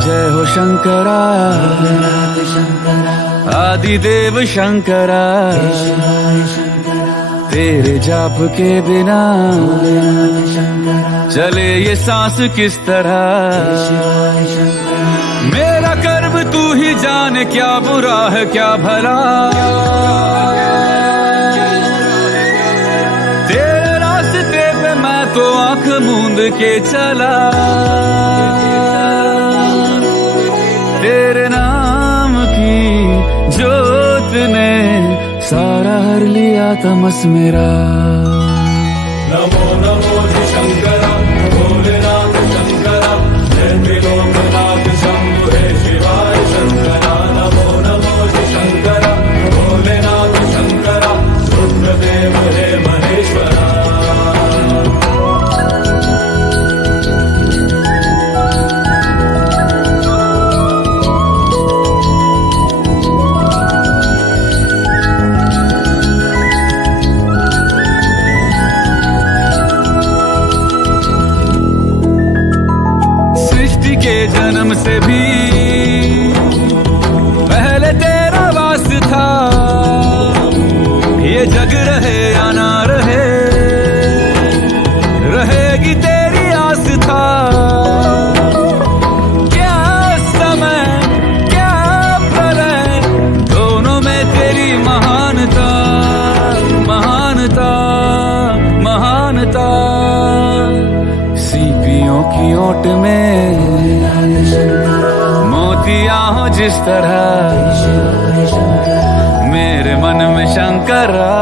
जय हो शंकरा, आदिदेव शंकरा, तेरे जाप के बिना चले ये सांस किस तरह। मेरा कर्म तू ही जाने, क्या बुरा है क्या भला। तेरे रास्ते पे मैं तो आंख मूंद के चला। तेरे नाम की जोत ने सारा हर लिया तमस मेरा। नमो नमो जी शंकरा, भोलेनाथ शंकरा, जय त्रिलोकनाथ शंभु हे शिवाय शंकरा। नमो नमो जी शंकरा, भोलेनाथ शंकरा, रुद्रदेव हे महेश्वरा। जन्म से भी पहले तेरा वास था। ये जग रहे या ना रहे, रहेगी तेरी आस था। क्या समय क्या प्रलय, दोनों में तेरी महानता महानता महानता। सीपियों की ओट में मोतिया हो जिस तरह, मेरे मन में शंकरा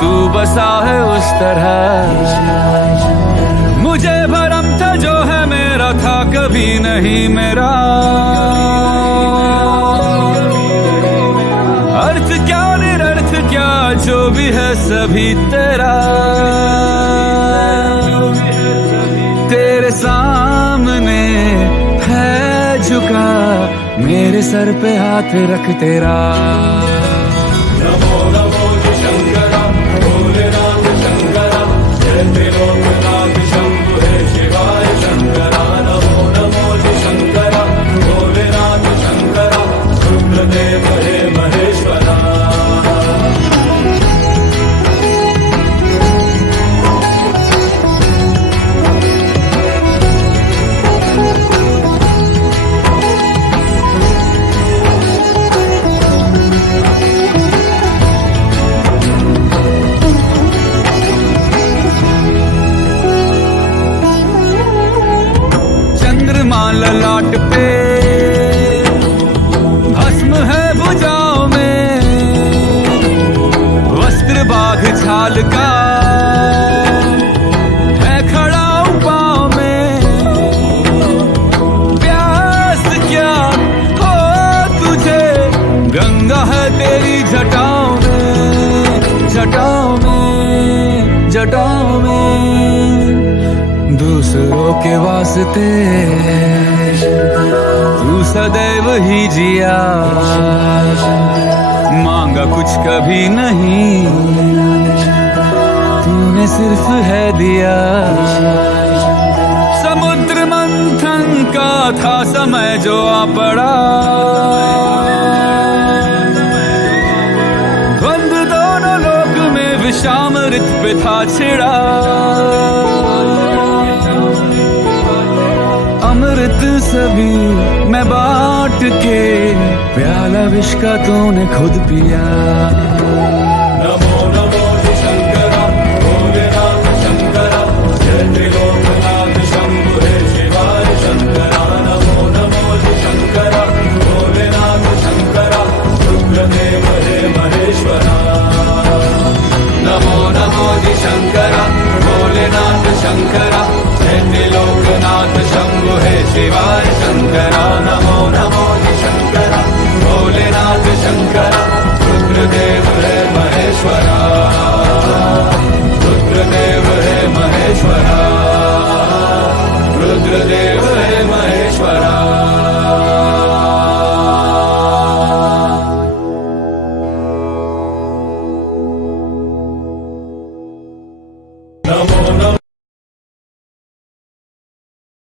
तू बसा है उस तरह। मुझे भरम था जो है मेरा था कभी नहीं मेरा। अर्थ क्या निरर्थ क्या जो भी है सभी तेरा। तेरे सामने है झुका मेरे सर पे हाथ रख तेरा। नमो नमो जी शंकरा, भोलेनाथ शंकरा, जय त्रिलोकनाथ शंभु हे शिवाय शंकरा। नमो नमो जी शंकरा, भोलेनाथ शंकरा, रुद्रदेव हे महेश्वरा। ललाट पे भस्म है भुजाओं में, वस्त्र बाघ छाल का है खड़ा पाँव में। प्यास क्या हो तुझे, गंगा है तेरी जटाओं में जटाओं में जटाओं में। दूसरों के वास्ते तू सदैव ही जिया, मांगा कुछ कभी नहीं तूने सिर्फ है दिया। समुद्र मंथन का था समय जो आ पड़ा, द्वंद दोनों लोक में विषामृत पे था छिड़ा। अमृत सभी मैं बांट के, प्याला विष का तूने खुद पिया। नमो नमो जी शंकरा, भोलेनाथ शंकरा, जय त्रिलोकनाथ शंभु हे शिवाय शंकरा। नमो नमो जी शंकरा, भोलेनाथ शंकरा, रुद्रदेव हे महेश्वरा। नमो नमो जी शंकरा, भोलेनाथ शंकरा, जय त्रिलोकनाथ शंभु हे शिवाय शंकरा। नमो नमो जी शंकरा, भोलेनाथ शंकरा, रुद्रदेव रुद्रदेव